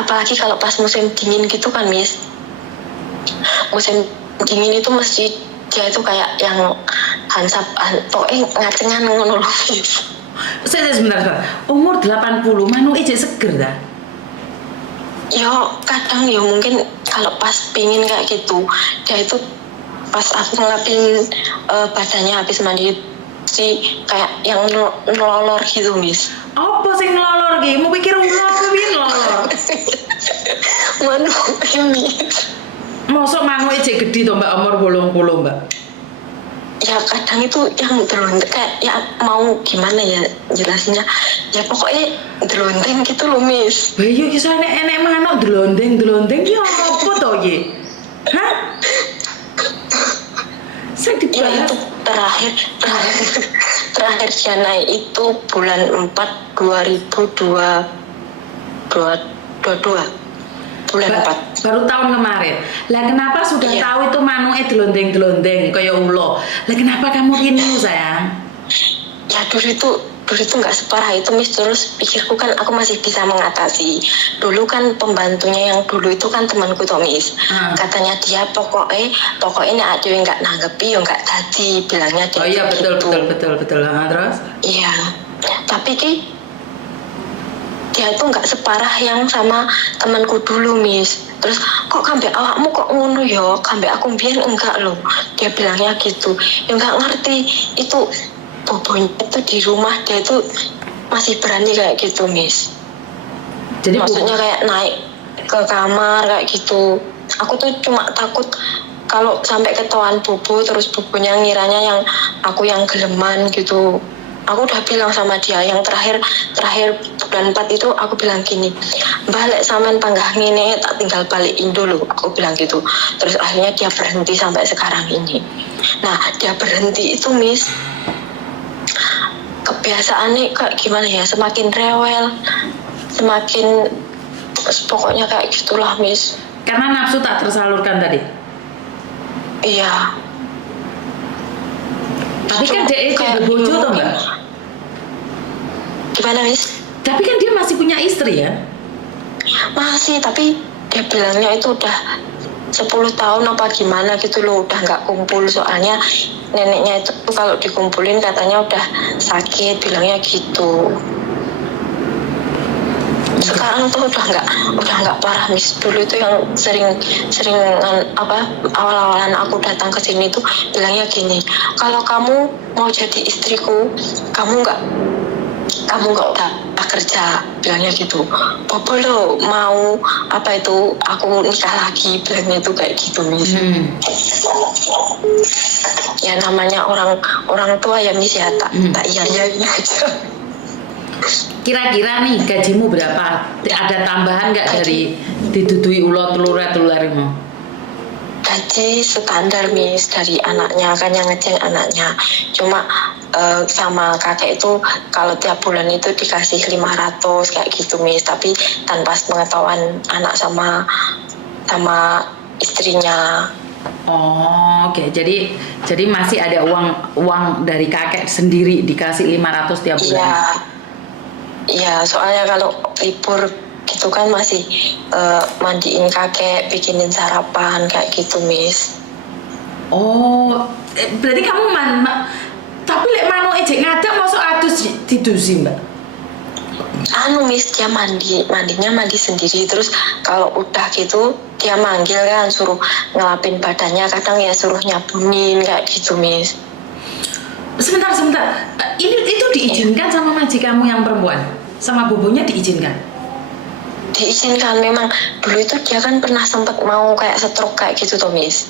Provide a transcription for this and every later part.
apalagi kalau pas musim dingin gitu kan Miss, musim dingin itu mesti dia itu kayak yang hansap ngacengan ngono lho Miss. Sebentar. Umur 80 manu ijek seger dah. Yo kadang yo mungkin kalau pas pingin kayak gitu, dia itu pas aku ngelapin badannya habis mandi si kayak yang nolor gitu Miss. Apa sing ngelolor ki? Mau pikir ulo apa piye ngelolor? Manu Miss. Mosok manu ijek gede to Mbak umur 80 Mbak. Ya kadang itu yang delontek kayak ya mau gimana ya jelasinnya, ya pokoknya delontek gitu loh Miss. Wah iya kisah enek manuk delondeng ki apa to ki? Hah? Saya Ya dibahas. itu terakhir dia naik itu bulan 4 2022 bulan 4 Baru tahun kemarin. Lah kenapa sudah Iya. tahu itu manuke delondeng kayak ulo? Lah kenapa kamu rindu sayang? Ya dulu itu nggak separah itu Miss. Terus pikirku kan aku masih bisa mengatasi. Dulu kan pembantunya yang dulu itu kan temanku toh Miss. Katanya dia pokoknya ini ada yang nggak nanggepi yang nggak tadi bilangnya dia. Oh iya betul. Terus? Iya. Tapi dia itu nggak separah yang sama temanku dulu Miss. Terus kok kambek awakmu kok ngono ya, kambek aku biar enggak loh, dia bilangnya gitu. Ya nggak ngerti itu bobonya itu di rumah dia itu masih berani kayak gitu Miss. Jadi maksudnya kayak naik ke kamar kayak gitu. Aku tuh cuma takut kalau sampai ketahuan bobo terus bobonya ngiranya yang aku yang geleman gitu. Aku udah bilang sama dia yang terakhir bulan 4 itu aku bilang gini, balik sampean panggah ngene tak tinggal balik Indo loh, aku bilang gitu. Terus akhirnya dia berhenti sampai sekarang ini. Nah dia berhenti itu Miss, kebiasaannya kayak gimana ya, semakin rewel, semakin pokoknya kayak gitulah Miss. karena nafsu tak tersalurkan tadi. Iya. Tapi kan dia kayak bojo toh Mbak. Gimana Miss? Tapi kan dia masih punya istri ya? Masih, tapi dia bilangnya itu udah 10 tahun apa gimana gitu loh, udah nggak kumpul soalnya neneknya itu kalau dikumpulin katanya udah sakit, bilangnya gitu. Sekarang tuh udah nggak parah Miss. Dulu itu yang sering awal-awalan aku datang ke sini tuh bilangnya gini, kalau kamu mau jadi istriku, kamu nggak udah kerja, bilangnya gitu. Bobo lo mau apa itu aku nikah lagi, bilangnya tuh kayak gitu Miss. Ya namanya orang tua ya Miss ya, tak iya aja. Kira-kira nih gajimu berapa? Ada tambahan nggak dari didudui ulo telur-telurmu? Gaji standar Miss dari anaknya, kan yang ngeceng anaknya. Cuma sama kakek itu kalau tiap bulan itu dikasih 500 kayak gitu Miss, tapi tanpa pengetahuan anak sama istrinya. Oh, oke. Jadi masih ada uang dari kakek sendiri dikasih 500 tiap bulan. Iya, soalnya kalau libur gitu kan masih mandiin kakek, bikinin sarapan kayak gitu Miss. Oh, berarti kamu tapi lek manu ejek ngadeg masuk adus didusi Mbak? Miss, dia mandinya mandi sendiri. Terus kalau udah gitu dia manggil kan, suruh ngelapin badannya, kadang ya suruh nyabunin kayak gitu Miss. Sebentar. Itu diizinkan sama majikanmu yang perempuan? Sama bobonya diizinkan? Diizinkan, memang dulu itu dia kan pernah sempat mau kayak stroke kayak gitu tuh Miss.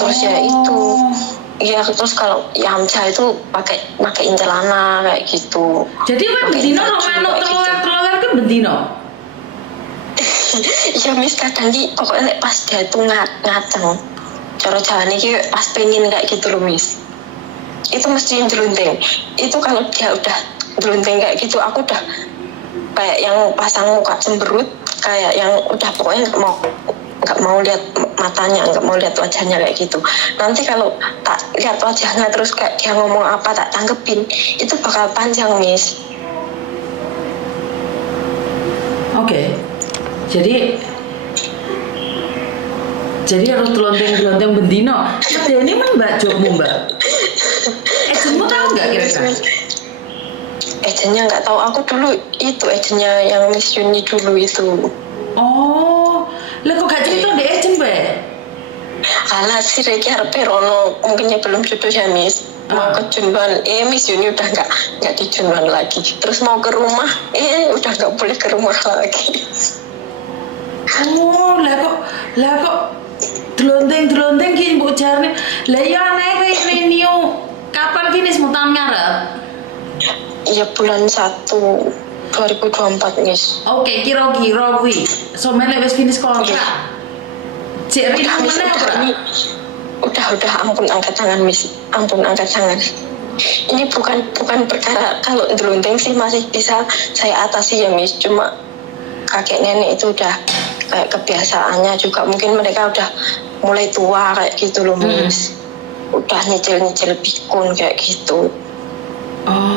Terus ya itu, ya terus kalau Yamcha itu pakai celana kayak gitu. Jadi kan bendino lo manuk telur kan bendino? Iya Miss, kadang pokoknya pas dia tuh ngaceng, cara jalannya pas pengen kayak gitu loh Miss. Itu mesti jelunting. Itu kalau dia udah jelunting kayak gitu, aku udah kayak yang pasang muka cemberut, kayak yang udah pokoknya nggak mau lihat matanya, nggak mau lihat wajahnya kayak gitu. Nanti kalau tak lihat wajahnya terus kayak dia ngomong apa tak tanggepin, itu bakal panjang Miss. Oke. Jadi harus telonteng bendino. Ini mah Mbak jobmu Mbak. Ejenmu tahu nggak kira-kira? Ejennya nggak tahu. Aku dulu itu ejennya yang Miss Uni dulu itu. Oh, lah kok gak cerita di ejen Mbak? Alah si Reki Harpe Rono mungkinnya belum jodoh ya Miss. Mau ke Junban, Miss Uni udah nggak di Junban lagi. Terus mau ke rumah, udah nggak boleh ke rumah lagi. Oh, lah kok Delonteng gini mbok jarne. Lah ya aneh kowe renew. Kapan finish mau tahun ngarep? Iya bulan 1 2024 Miss. Oke, kira-kira kuwi. Somene wis finish kontrak. Cek renew meneh ora? Udah ampun angkat tangan Miss. Ampun angkat tangan. Ini bukan perkara kalau delonteng sih masih bisa saya atasi ya Miss. Cuma kakek nenek itu udah kayak kebiasaannya juga, mungkin mereka udah mulai tua kayak gitu loh Miss. Udah nyicil pikun kayak gitu.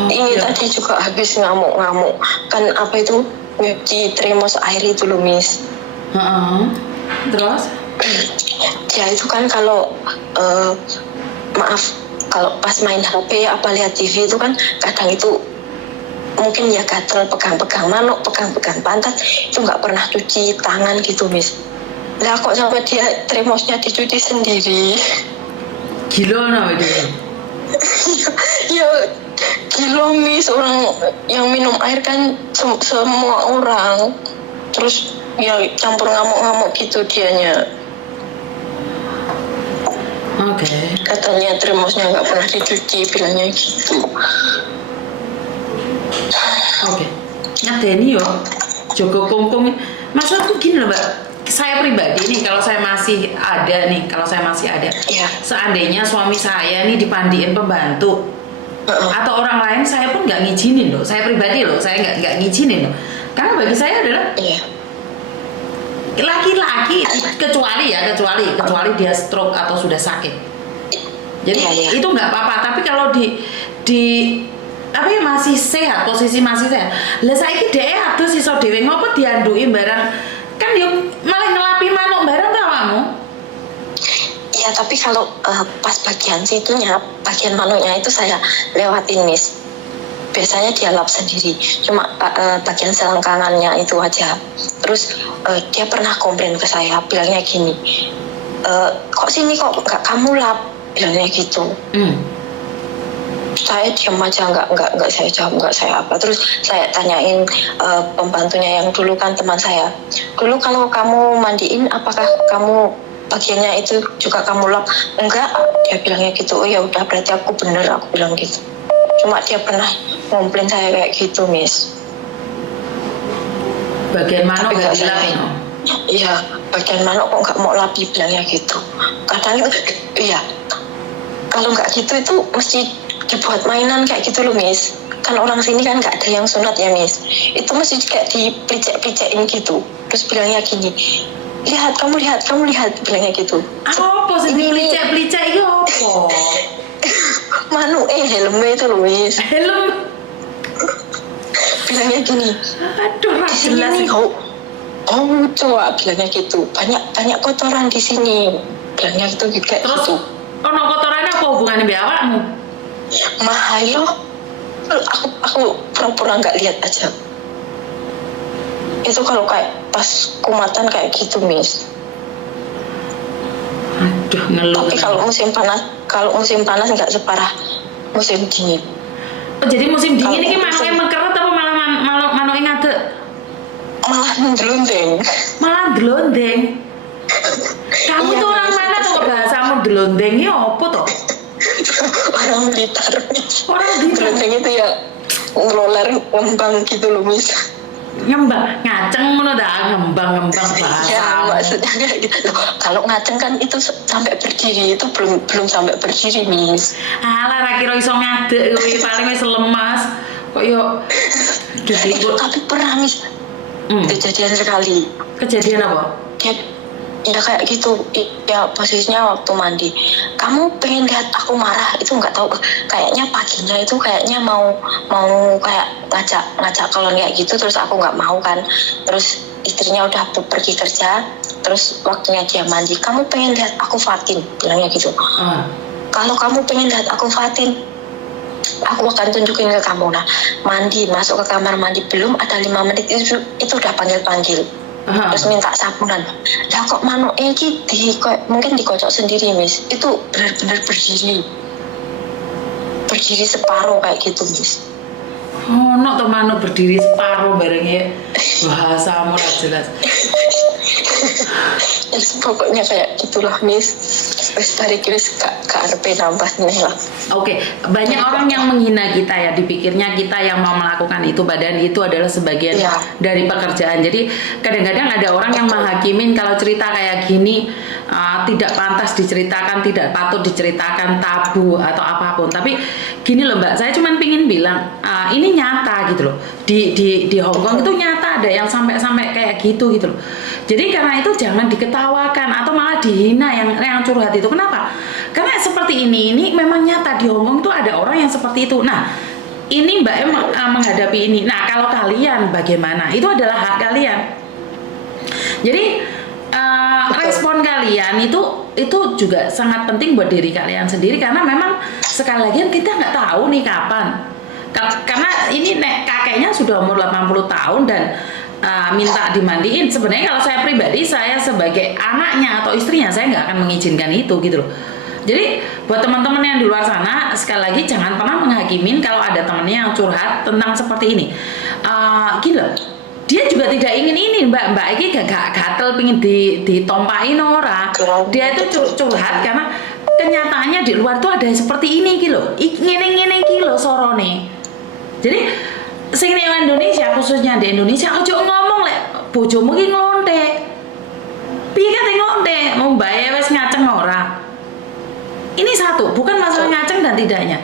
Ini tadi juga habis ngamuk kan apa itu nyuci termos air itu loh Miss. Terus ya itu kan kalau maaf kalau pas main HP apa lihat TV itu kan kadang itu mungkin ya gatel pegang-pegang manuk, pegang-pegang pantat, itu nggak pernah cuci tangan gitu Miss. Lah kok sampai dia termosnya dicuci sendiri. Gila nama dia. Ya gila Miss, orang yang minum air kan semua orang. Terus ya campur ngamuk-ngamuk gitu dianya. Oke. Katanya termosnya nggak pernah dicuci, bilangnya gitu. Oke. Ngadeni yo. Jogo kongkong. Maksudku gini loh Mbak. Saya pribadi nih kalau saya masih ada. Iya. Seandainya suami saya nih dipandiin pembantu atau orang lain, saya pun nggak ngizinin loh. Saya pribadi loh, saya nggak ngizinin loh. Karena bagi saya adalah laki-laki, kecuali dia stroke atau sudah sakit. Jadi itu nggak apa-apa. Tapi kalau di apa ya masih sehat, posisi masih sehat. Lah saiki dhek adus iso dhewe ngopo dianduki barang kan yo malah ngelapi manuk barang ta awakmu. Ya tapi kalau pas bagian situnya, bagian manuknya itu saya lewatin Miss. Biasanya dia lap sendiri, cuma bagian selangkangannya itu aja. Terus dia pernah komplain ke saya, bilangnya gini, kok sini kok nggak kamu lap, bilangnya gitu. Saya diam aja, nggak saya jawab, nggak saya apa. Terus saya tanyain pembantunya yang dulu kan teman saya, dulu kalau kamu mandiin apakah kamu bagiannya itu juga kamu lap? Enggak, dia bilangnya gitu. Oh ya udah berarti aku bener, aku bilang gitu. Cuma dia pernah komplain saya kayak gitu Miss. Bagian mana nggak dilapin? Iya, bagian mana kok nggak mau lapi, bilangnya gitu. Kadang itu iya, kalau nggak gitu itu mesti dibuat mainan kayak gitu loh Miss. Kan orang sini kan nggak ada yang sunat ya Miss. Itu mesti kayak diplicek-plicekin gitu. Terus bilangnya gini, lihat kamu lihat, bilangnya gitu. Apa sih plicek-plicek itu apa? Manu helmnya itu loh Miss. Helm. Bilangnya gini, aduh jelas nih coba bilangnya gitu. Banyak kotoran di sini. Bilangnya gitu juga. Terus gitu. ono kotorannya apa hubungannya mbak awakmu? Mahal loh. Aku pura-pura nggak lihat aja. Itu kalau kayak pas kumatan kayak gitu Miss. Aduh ngeluh. Tapi kalau musim panas nggak separah musim dingin. Oh, jadi musim dingin ini manuknya mengkeret apa malah manuknya ngadek? Malah ndelondeng. Malah ndelondeng. Kamu tuh orang mana tuh bahasamu ndelondeng ini apa tuh? Orang Blitar. Orang Blitar. Ndelondeng itu ya ngeloler ngembang gitu loh Miss. Ngembang, ngaceng ngono dah, ngembang bahasa. Ya maksudnya kayak gitu. Kalau ngaceng kan itu sampai berdiri, itu belum sampai berdiri Miss. Alah ra kira iso ngadek kuwi paling wis lemas. Kok yo tapi pernah Miss. Kejadian sekali. Kejadian apa? ya kayak gitu. Ya posisinya waktu mandi, kamu pengen lihat aku marah, itu nggak tahu, kayaknya paginya itu kayaknya mau kayak ngajak kolon kayak gitu, terus aku nggak mau kan, terus istrinya udah pergi kerja, terus waktunya dia mandi, kamu pengen lihat aku Fatin, bilangnya gitu. Kalau kamu pengen lihat aku Fatin, aku akan tunjukin ke kamu. Nah, mandi, masuk ke kamar mandi, belum ada 5 menit itu udah panggil terus minta sapunan. Lah kok manuk mungkin dikocok sendiri, Miss. Itu benar-benar berdiri separuh kayak gitu, Miss. No to manuk berdiri separuh barengnya, bahasamu lah jelas. Pokoknya kayak gitulah, Miss. Terus tarik Miss ke RP nambah nih lah. Oke, banyak orang yang menghina kita ya, dipikirnya kita yang mau melakukan itu, padahal itu adalah sebagian dari pekerjaan. Jadi kadang-kadang ada orang yang menghakimin kalau cerita kayak gini tidak pantas diceritakan, tidak patut diceritakan, tabu atau apapun. Tapi gini loh Mbak, saya cuma pingin bilang ini nyata gitu loh. Di Hong Kong itu nyata ada yang sampai kayak gitu loh. Jadi karena itu jangan diketawakan atau malah dihina yang curhat itu. Kenapa? Karena seperti ini memang nyata di Hong Kong itu ada orang yang seperti itu. Nah, ini Mbak menghadapi ini. Nah, kalau kalian bagaimana? Itu adalah hak kalian. Jadi respon kalian itu juga sangat penting buat diri kalian sendiri, karena memang sekali lagi kita nggak tahu nih kapan. Karena ini kakeknya sudah umur 80 tahun dan minta dimandiin. Sebenarnya kalau saya pribadi, saya sebagai anaknya atau istrinya, saya nggak akan mengizinkan itu gitu loh. Jadi buat teman-teman yang di luar sana, sekali lagi jangan pernah menghakimin kalau ada temennya yang curhat tentang seperti ini. Gila, dia juga tidak ingin ini mbak ini gak gatel pingin ditompain orang. Dia itu curhat karena kenyataannya di luar tuh ada seperti ini gitu, ngene gitu sorone. Jadi sing ning Indonesia, khususnya di Indonesia, ojo ngomong lek bojomu ki nglonte. Piye kate nglonte? Mau bae wis ngaceng ora. Ini satu, bukan masalah ngaceng dan tidaknya.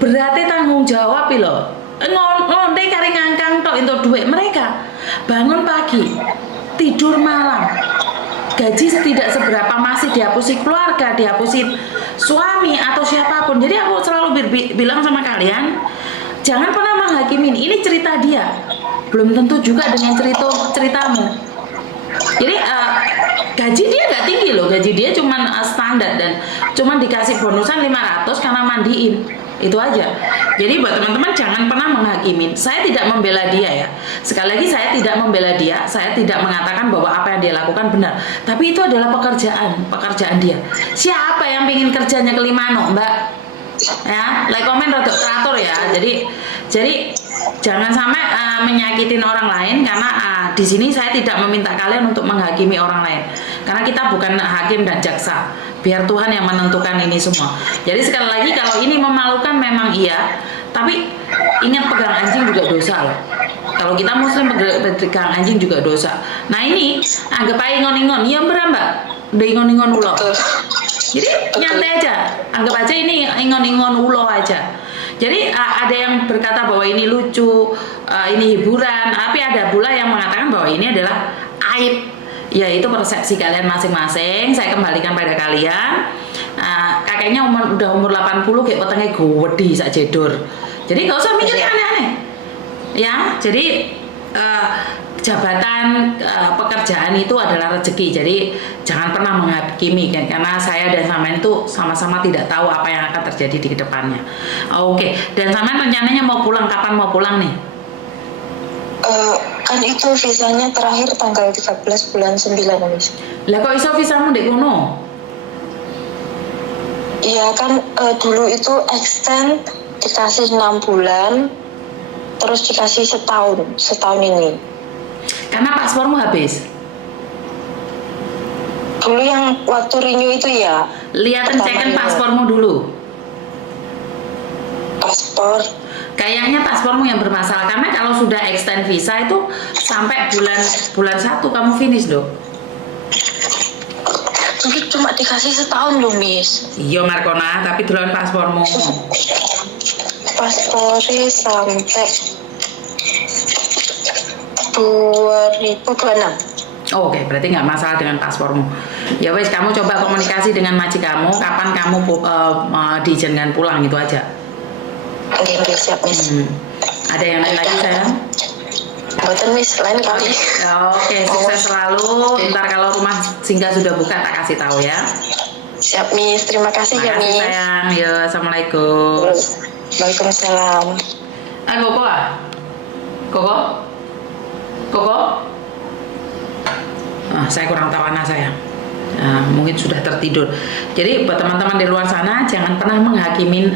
Berarti tanggung jawab lho. Nglonte kari ngangkang tok entuk duit mereka. Bangun pagi, tidur malam. Gaji tidak seberapa, masih dihapusi keluarga, dihapusi suami atau siapapun. Jadi aku selalu bilang sama kalian, jangan pernah menghakimin. Ini cerita dia, belum tentu juga dengan ceritamu. Jadi gaji dia nggak tinggi loh, gaji dia cuma standar dan cuma dikasih bonusan 500 karena mandiin, itu aja. Jadi buat teman-teman jangan pernah menghakimin. Saya tidak membela dia ya. Sekali lagi saya tidak membela dia, saya tidak mengatakan bahwa apa yang dia lakukan benar. Tapi itu adalah pekerjaan dia. Siapa yang ingin kerjanya ke Limano, Mbak? Ya, like komen rodok teratur ya. Jadi jangan sampai menyakitin orang lain, karena di sini saya tidak meminta kalian untuk menghakimi orang lain. Karena kita bukan hakim dan jaksa. Biar Tuhan yang menentukan ini semua. Jadi sekali lagi kalau ini memalukan memang iya, tapi ingat pegang anjing juga dosa loh. Kalau kita muslim pegang anjing juga dosa. Nah ini anggap aja ingon-ingon, ya Mbak, udah ingon-ingon ulo. Jadi nyantai aja, anggap aja ini ingon-ingon ulo aja. Jadi ada yang berkata bahwa ini lucu, ini hiburan, tapi ada pula yang mengatakan bahwa ini adalah aib. Ya itu persepsi kalian masing-masing. Saya kembalikan pada kalian. Kakeknya udah umur 80 kayak wetenge gede sak jedor. Jadi gak usah mikir aneh-aneh. Ya, jadi jabatan pekerjaan itu adalah rezeki. Jadi jangan pernah menghakimi kan, karena saya dan Samen itu sama-sama tidak tahu apa yang akan terjadi di kedepannya. Oke, dan Samen rencananya mau pulang, kapan mau pulang nih? Kan itu visanya terakhir tanggal 13 bulan 9, Miss. Lah kok iso visamu ndek kono? Iya kan dulu itu extend dikasih 6 bulan, terus dikasih setahun ini. Karena paspormu habis. Dulu yang waktu renew itu ya. Lihat cekkan paspormu dulu. Paspor. Kayaknya paspormu yang bermasalah, karena kalau sudah extend visa itu sampai bulan 1 kamu finish loh. Jadi cuma dikasih setahun loh, Miss. Iya Markona, tapi duluan paspormu. Paspornya sampai 2026. Oh, oke, berarti nggak masalah dengan paspormu. Ya wes, kamu coba komunikasi dengan maji kamu, kapan kamu diizinkan pulang, itu aja. Oke, siap Miss. Ada yang lain lagi sayang? Boten Miss, lain kali. Oke, sukses selalu. Ntar kalau rumah singgah sudah buka tak kasih tahu ya. Siap Miss, terima kasih ya Makasih Miss. sayang. Yo, assalamualaikum. Waalaikumsalam. Koko ah? Koko? Koko? Saya kurang tahu anak saya. Mungkin sudah tertidur. Jadi buat teman-teman di luar sana, jangan pernah menghakimin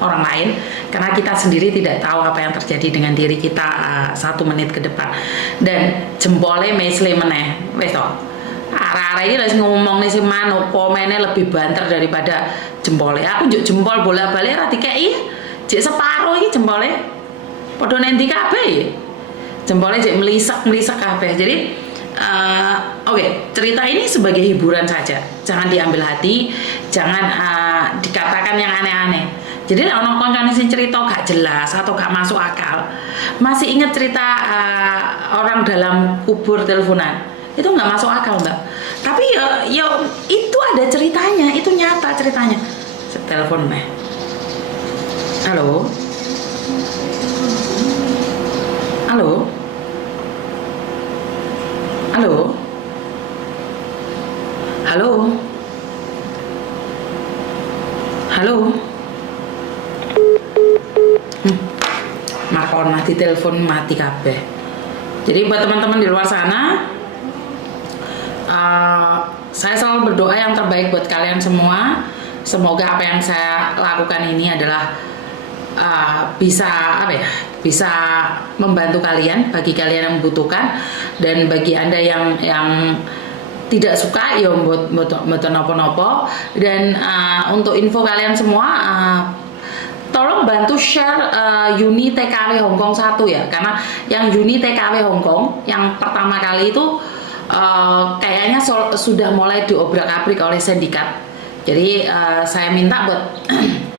orang lain, karena kita sendiri tidak tahu apa yang terjadi dengan diri kita 1 menit ke depan. Dan jempolnya mesle meneh, wes toh. Arah-arah ini harus ngomong nih si Mano, komennya lebih banter daripada jempolnya. Aku juk jempol bola-balik rati kayak jek separuh ini jempolnya. Podo nanti kabeh. Jempolnya jek melisak kabeh. Jadi oke, cerita ini sebagai hiburan saja, jangan diambil hati, jangan dikatakan yang aneh-aneh. Jadi kalau koncone sing cerita gak jelas atau gak masuk akal, masih ingat cerita orang dalam kubur teleponan, itu nggak masuk akal mbak. Tapi ya itu ada ceritanya, itu nyata ceritanya. Telepon nih. Halo, halo. Halo? Halo? Halo? Markon mati telepon mati kabeh. Jadi buat teman-teman di luar sana, saya selalu berdoa yang terbaik buat kalian semua. Semoga apa yang saya lakukan ini adalah bisa membantu kalian, bagi kalian yang membutuhkan, dan bagi Anda yang tidak suka ya mboten nopo-nopo. Dan untuk info kalian semua, tolong bantu share Uni TKW Hongkong 1 ya, karena yang Uni TKW Hongkong yang pertama kali itu kayaknya sudah mulai diobrak-abrik oleh sindikat. Jadi saya minta buat